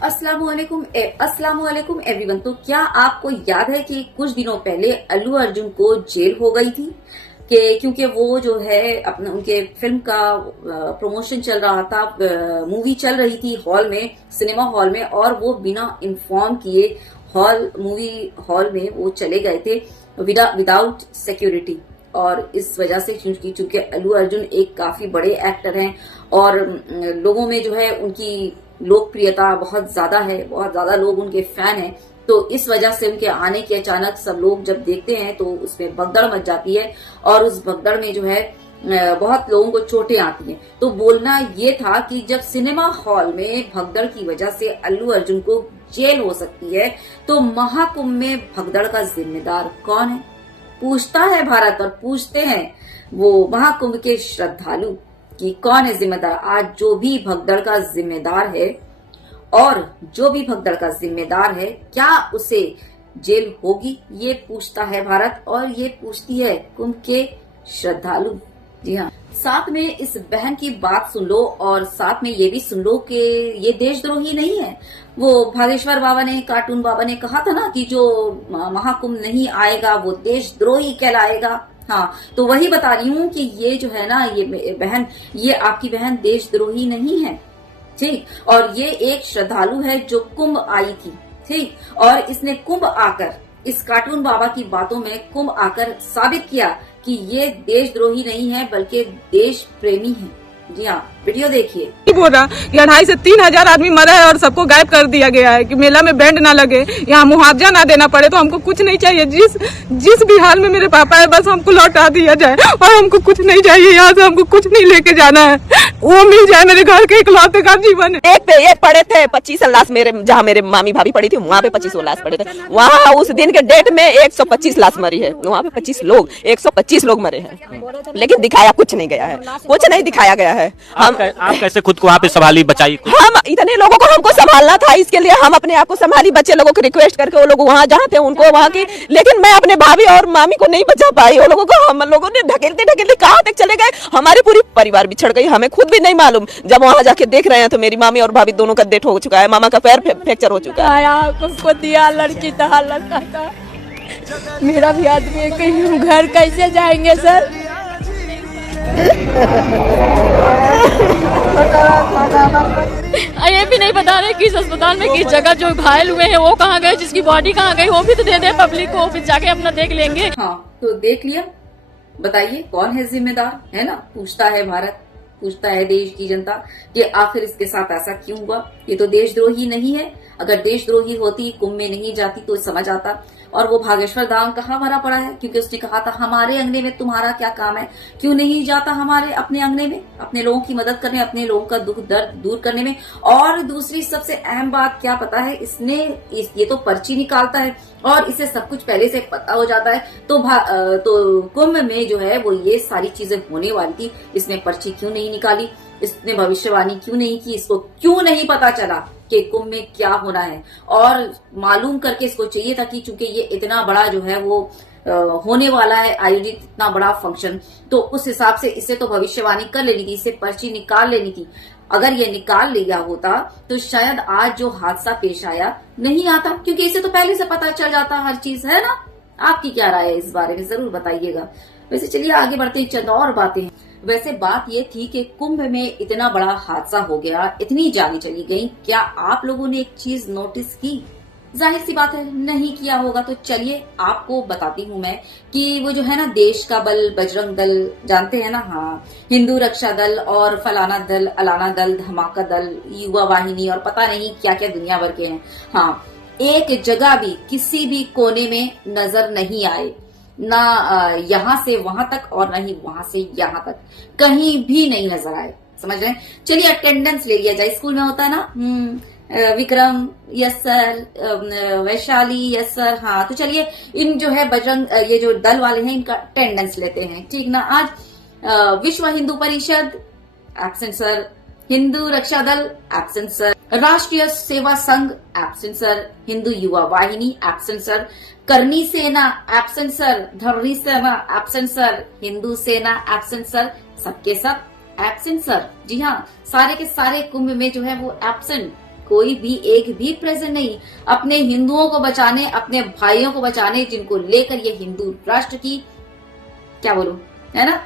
अस्सलामुअलैकुम एवरीवन। तो क्या आपको याद है कि कुछ दिनों पहले अल्लू अर्जुन को जेल हो गई थी क्योंकि वो जो है अपने उनके फिल्म का प्रमोशन चल रहा था, मूवी चल रही थी हॉल में, सिनेमा हॉल में, और वो बिना इन्फॉर्म किए मूवी हॉल में वो चले गए थे विदाउट सिक्योरिटी। और इस वजह से चूंकि अल्लू अर्जुन एक काफी बड़े एक्टर हैं और लोगों में जो है उनकी लोकप्रियता बहुत ज्यादा है, बहुत ज्यादा लोग उनके फैन हैं, तो इस वजह से उनके आने की अचानक सब लोग जब देखते हैं तो उसमें भगदड़ मच जाती है और उस भगदड़ में जो है बहुत लोगों को चोटें आती हैं। तो बोलना ये था कि जब सिनेमा हॉल में भगदड़ की वजह से अल्लू अर्जुन को जेल हो सकती है तो महाकुंभ में भगदड़ का जिम्मेदार कौन है, पूछता है भारत और पूछते हैं वो महाकुंभ के श्रद्धालु कि कौन है जिम्मेदार। आज जो भी भगदड़ का जिम्मेदार है और जो भी भगदड़ का जिम्मेदार है, क्या उसे जेल होगी, ये पूछता है भारत और ये पूछती है कुंभ के श्रद्धालु। जी हाँ, साथ में इस बहन की बात सुन लो और साथ में ये भी सुन लो कि ये देशद्रोही नहीं है। वो भागेश्वर बाबा ने, कार्टून बाबा ने कहा था ना कि जो महाकुंभ नहीं आएगा वो देशद्रोही कहलाएगा। हाँ, तो वही बता रही हूँ कि ये जो है ना, ये बहन, ये आपकी बहन देशद्रोही नहीं है, ठीक। और ये एक श्रद्धालु है जो कुंभ आई थी, ठीक। और इसने कुंभ आकर, इस कार्टून बाबा की बातों में कुंभ आकर साबित किया कि ये देशद्रोही नहीं है बल्कि देश प्रेमी है। जी हाँ, वीडियो देखिए। बोल रहा कि 2,500 से 3,000 आदमी मरा है और सबको गायब कर दिया गया है कि मेला में बैंड ना लगे, यहाँ मुआवजा ना देना पड़े। तो हमको कुछ नहीं चाहिए, जिस भी हाल में मेरे पापा है बस हमको लौटा दिया जाए और हमको कुछ नहीं चाहिए, यहाँ से हमको कुछ नहीं लेके जाना है, वो मिल जाए। मेरे घर के इकलौते का जीवन है। एक पे एक पड़े थे 25 लाश, मेरे जहाँ मेरे मामी भाभी पड़ी थी वहाँ पे 25 लाश पड़े थे। वहाँ उस दिन के डेट में 125 लाश मरी है, वहाँ पे 125 लोग मरे हैं, लेकिन दिखाया कुछ नहीं गया है, कुछ नहीं दिखाया गया है। आप कैसे खुद को वहाँ पे संभाली, बचाई? हम इतने लोगों को हमको संभालना था, इसके लिए हम अपने आप को संभाली, बच्चे लोगों को रिक्वेस्ट करके वो लोग वहाँ जहाँ थे उनको वहाँ की, लेकिन मैं अपने भाभी और मामी को नहीं बचा पाई। वो लोगों को हम लोगों ने ढकेलते ढकेलते कहाँ तक चले गए, हमारी पूरी परिवार बिछड़ गई, हमें खुद भी नहीं मालूम। जब वहाँ जाके देख रहे हैं तो मेरी मामी और भाभी दोनों का डेथ हो चुका है, मामा का पैर फ्रैक्चर हो चुका है। दिया लड़की तो हालत था, मेरा भी आदमी है, कहीं घर कैसे जाएंगे सर? ये भी नहीं बता रहे किस अस्पताल में, किस जगह जो घायल हुए हैं वो कहाँ गए, जिसकी बॉडी कहाँ गई, वो भी तो दे दे पब्लिक को, फिर जाके अपना देख लेंगे। हाँ, तो देख लिया, बताइए कौन है जिम्मेदार, है ना? पूछता है भारत, पूछता है देश की जनता कि आखिर इसके साथ ऐसा क्यों हुआ। ये तो देशद्रोही नहीं है, अगर देशद्रोही होती कुंभ में नहीं जाती तो समझ आता। और वो भागेश्वर धाम कहाँ भरा पड़ा है, क्योंकि उसने कहा था हमारे अंगने में तुम्हारा क्या काम है, क्यों नहीं जाता हमारे अपने अंगने में, अपने लोगों की मदद करने, अपने लोगों का दुख दर्द दूर करने में। और दूसरी सबसे अहम बात क्या पता है, ये तो पर्ची निकालता है और इसे सब कुछ पहले से पता हो जाता है। तो कुंभ में जो है वो ये सारी चीजें होने वाली थी, इसने पर्ची क्यों नहीं निकाली, इसने भविष्यवाणी क्यों नहीं की, इसको क्यों नहीं पता चला कि कुंभ में क्या होना है, और मालूम करके इसको चाहिए था कि चूंकि ये इतना बड़ा जो है वो होने वाला है आयोजित, इतना बड़ा फंक्शन, तो उस हिसाब से इसे तो भविष्यवाणी कर लेनी थी, इसे पर्ची निकाल लेनी थी। अगर ये निकाल लिया होता तो शायद आज जो हादसा पेश आया नहीं आता, क्योंकि इसे तो पहले से पता चल जाता हर चीज, है ना? आपकी क्या राय है इस बारे में, जरूर बताइएगा। वैसे चलिए आगे बढ़ते हैं, चंद और बातें। वैसे बात ये थी कि कुंभ में इतना बड़ा हादसा हो गया, इतनी जानें चली गई, क्या आप लोगों ने एक चीज नोटिस की? जाहिर सी बात है नहीं किया होगा, तो चलिए आपको बताती हूँ मैं कि वो जो है ना देश का बल, बजरंग दल, जानते हैं ना? हाँ, हिंदू रक्षा दल और फलाना दल, अलाना दल, धमाका दल, युवा वाहिनी और पता नहीं क्या क्या दुनिया भर के हैं। हाँ, एक जगह भी किसी भी कोने में नजर नहीं आए, ना यहाँ से वहां तक और ना ही वहां से यहाँ तक, कहीं भी नहीं नजर आए। समझ रहे हैं? चलिए अटेंडेंस ले लिया जाए, स्कूल में होता है ना, Vikram yes sir, Vaishali yes sir. हाँ, तो चलिए इन जो है बजरंग, ये जो दल वाले हैं, इनका अटेंडेंस लेते हैं, ठीक ना? आज विश्व हिंदू परिषद एब्सेंट सर, हिंदू रक्षा दल एब्सेंट सर, राष्ट्रीय सेवा संघ absent sir, Hindu Yuva Vahini absent sir, करनी सेना एब्सेंट सर, धर्मी सेना एब्सेंट सर, हिंदू सेना एब्सेंट सर, सबके सब एब्सेंट सर। जी हाँ, सारे के सारे कुंभ में जो है वो एब्सेंट। कोई भी एक भी प्रेजेंट नहीं अपने हिंदुओं को बचाने, अपने भाइयों को बचाने, जिनको लेकर ये हिंदू राष्ट्र की क्या बोलूं, है ना,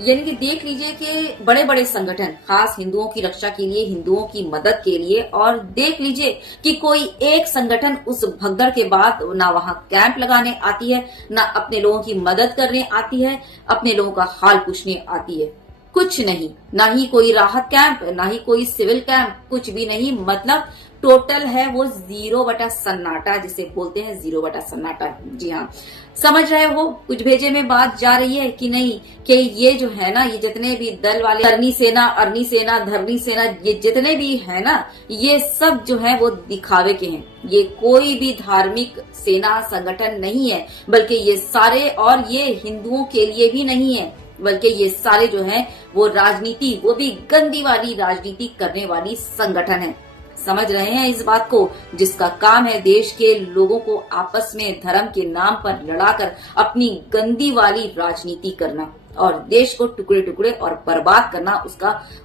यानी कि देख लीजिए कि बड़े बड़े संगठन खास हिंदुओं की रक्षा के लिए, हिंदुओं की मदद के लिए, और देख लीजिए कि कोई एक संगठन उस भगदड़ के बाद ना वहां कैंप लगाने आती है, ना अपने लोगों की मदद करने आती है, अपने लोगों का हाल पूछने आती है। कुछ नहीं, ना ही कोई राहत कैंप, ना ही कोई सिविल कैंप, कुछ भी नहीं। मतलब टोटल है वो 0 सन्नाटा, जिसे बोलते हैं 0 सन्नाटा। जी हाँ, समझ रहे हो कुछ भेजे में बात जा रही है कि नहीं, कि ये जो है ना, ये जितने भी दल वाले, करनी सेना, अरनी सेना, धरनी सेना, ये जितने भी है ना, ये सब जो है वो दिखावे के हैं। ये कोई भी धार्मिक सेना संगठन नहीं है, बल्कि ये सारे, और ये हिंदुओं के लिए भी नहीं है, बल्कि ये सारे जो हैं वो राजनीति, वो भी गंदी वाली राजनीति करने वाली संगठन है। समझ रहे हैं इस बात को, जिसका काम है देश के लोगों को आपस में धर्म के नाम पर लड़ाकर अपनी गंदी वाली राजनीति करना और देश को टुकड़े टुकड़े और बर्बाद करना,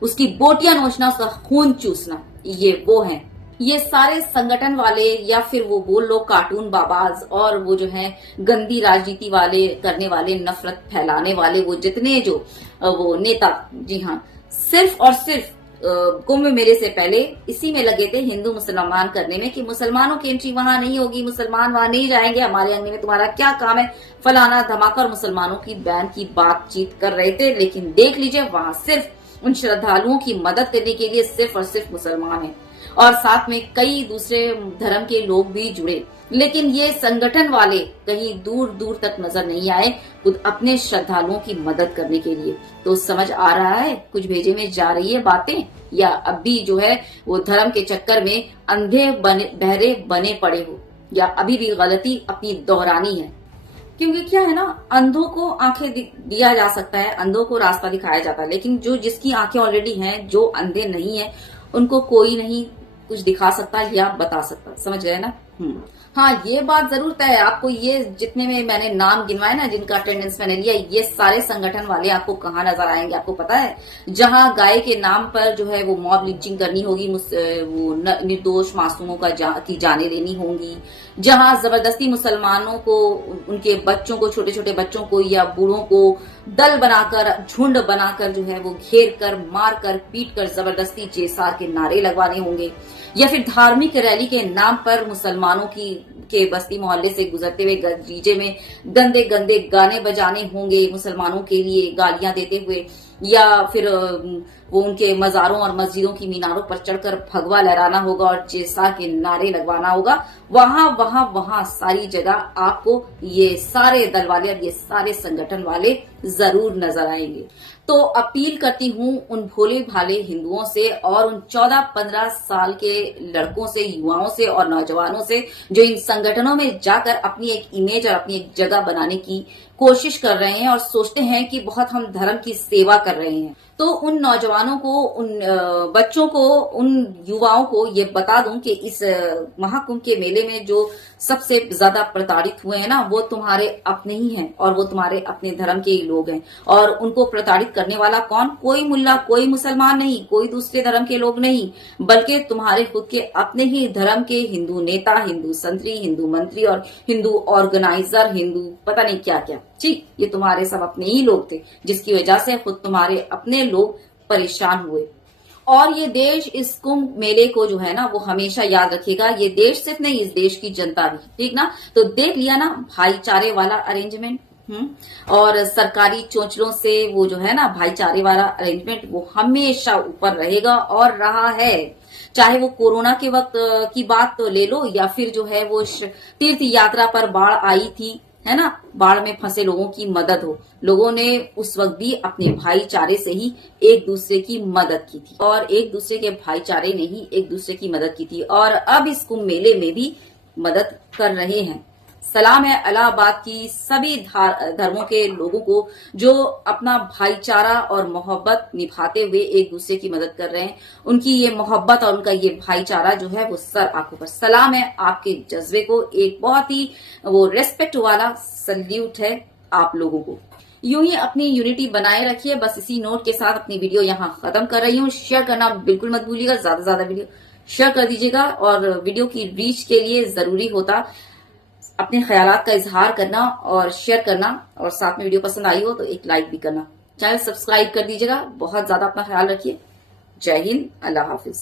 उसकी बोटियां नोचना, उसका खून चूसना, ये वो हैं। ये सारे संगठन वाले, या फिर वो बोल लो कार्टून बाबाज, और वो जो है गंदी राजनीति वाले करने वाले, नफरत फैलाने वाले, वो जितने जो वो नेता, जी हाँ, सिर्फ और सिर्फ कुंभ मेले से पहले इसी में लगे थे हिंदू मुसलमान करने में, कि मुसलमानों की एंट्री वहां नहीं होगी, मुसलमान वहां नहीं जाएंगे, हमारे अंगने में तुम्हारा क्या काम है, फलाना धमाका, और मुसलमानों की बैन की बातचीत कर रहे थे। लेकिन देख लीजिए वहां सिर्फ उन श्रद्धालुओं की मदद करने के लिए सिर्फ और सिर्फ मुसलमान है, और साथ में कई दूसरे धर्म के लोग भी जुड़े। लेकिन ये संगठन वाले कहीं दूर दूर तक नजर नहीं आए खुद अपने श्रद्धालुओं की मदद करने के लिए। तो समझ आ रहा है कुछ भेजे में जा रही है बातें, या अब भी जो है वो धर्म के चक्कर में अंधे बहरे बने पड़े हो, या अभी भी गलती अपनी दोहरानी है। क्योंकि क्या है ना, अंधों को आंखें दिया जा सकता है, अंधों को रास्ता दिखाया जाता है, लेकिन जो जिसकी आंखें ऑलरेडी हैं, जो अंधे नहीं है, उनको कोई नहीं कुछ दिखा सकता या बता सकता। समझ रहे ना? हाँ, ये बात जरूर तय है। आपको ये जितने में मैंने नाम गिनवाए ना, जिनका अटेंडेंस मैंने लिया, ये सारे संगठन वाले आपको कहाँ नजर आएंगे आपको पता है? जहां गाय के नाम पर जो है वो मॉब लिंचिंग करनी होगी, वो निर्दोष मासूमों की जाने लेनी होंगी, जहां जबरदस्ती मुसलमानों को, उनके बच्चों को, छोटे छोटे बच्चों को या बूढ़ों को दल बनाकर, झुंड बनाकर जो है वो घेर कर, मार कर, पीट कर जबरदस्ती जेसार के नारे लगवाने होंगे, या फिर धार्मिक रैली के नाम पर मुसलमानों के बस्ती मोहल्ले से गुजरते हुए डीजे में गंदे गंदे गाने बजाने होंगे, मुसलमानों के लिए गालियां देते हुए, या फिर वो उनके मजारों और मस्जिदों की मीनारों पर चढ़कर भगवा लहराना होगा और जेसा के नारे लगवाना होगा। वहां सारी जगह आपको ये सारे दल वाले और ये सारे संगठन वाले जरूर नजर आएंगे। तो अपील करती हूँ उन भोले भाले हिंदुओं से और उन 14-15 साल के लड़कों से, युवाओं से और नौजवानों से जो इन संगठनों में जाकर अपनी एक इमेज और अपनी एक जगह बनाने की कोशिश कर रहे हैं और सोचते हैं कि बहुत हम धर्म की सेवा कर रहे हैं। तो उन नौजवानों को, उन बच्चों को, उन युवाओं को ये बता दूं कि इस महाकुंभ के मेले में जो सबसे ज्यादा प्रताड़ित हुए हैं ना, वो तुम्हारे अपने ही हैं और वो तुम्हारे अपने धर्म के ही लोग हैं। और उनको प्रताड़ित करने वाला कौन? कोई मुल्ला, कोई मुसलमान नहीं, कोई दूसरे धर्म के लोग नहीं, बल्कि तुम्हारे खुद के अपने ही धर्म के हिंदू नेता, हिंदू संतरी, हिंदू मंत्री और हिंदू ऑर्गेनाइजर, हिंदू पता नहीं क्या क्या। ठीक, ये तुम्हारे सब अपने ही लोग थे, जिसकी वजह से खुद तुम्हारे अपने लोग परेशान हुए। और ये देश इस कुंभ मेले को जो है ना वो हमेशा याद रखेगा। ये देश सिर्फ नहीं, इस देश की जनता भी। ठीक ना? तो देख लिया ना भाईचारे वाला अरेंजमेंट, और सरकारी चोंचलों से वो जो है ना भाईचारे वाला अरेंजमेंट, वो हमेशा ऊपर रहेगा और रहा है। चाहे वो कोरोना के वक्त की बात तो ले लो, या फिर जो है वो तीर्थ यात्रा पर बाढ़ आई थी, है ना, बाढ़ में फंसे लोगों की मदद हो, लोगों ने उस वक्त भी अपने भाईचारे से ही एक दूसरे की मदद की थी, और एक दूसरे के भाईचारे ने ही एक दूसरे की मदद की थी, और अब इस कुंभ मेले में भी मदद कर रहे हैं। सलाम है इलाहाबाद की सभी धर्मों के लोगों को जो अपना भाईचारा और मोहब्बत निभाते हुए एक दूसरे की मदद कर रहे हैं। उनकी ये मोहब्बत और उनका ये भाईचारा जो है वो सर आंखों पर सलाम है। आपके जज्बे को एक बहुत ही वो रेस्पेक्ट वाला सल्यूट है आप लोगों को। यूं ही अपनी यूनिटी बनाए रखिए। बस इसी नोट के साथ अपनी वीडियो यहाँ खत्म कर रही हूँ। शेयर करना बिल्कुल मत भूलिएगा, ज्यादा से ज्यादा वीडियो शेयर कर दीजिएगा। और वीडियो की रीच के लिए जरूरी होता अपने ख्यालात का इजहार करना और शेयर करना, और साथ में वीडियो पसंद आई हो तो एक लाइक भी करना। चैनल सब्सक्राइब कर दीजिएगा। बहुत ज्यादा अपना ख्याल रखिए। जय हिंद, अल्लाह हाफिज।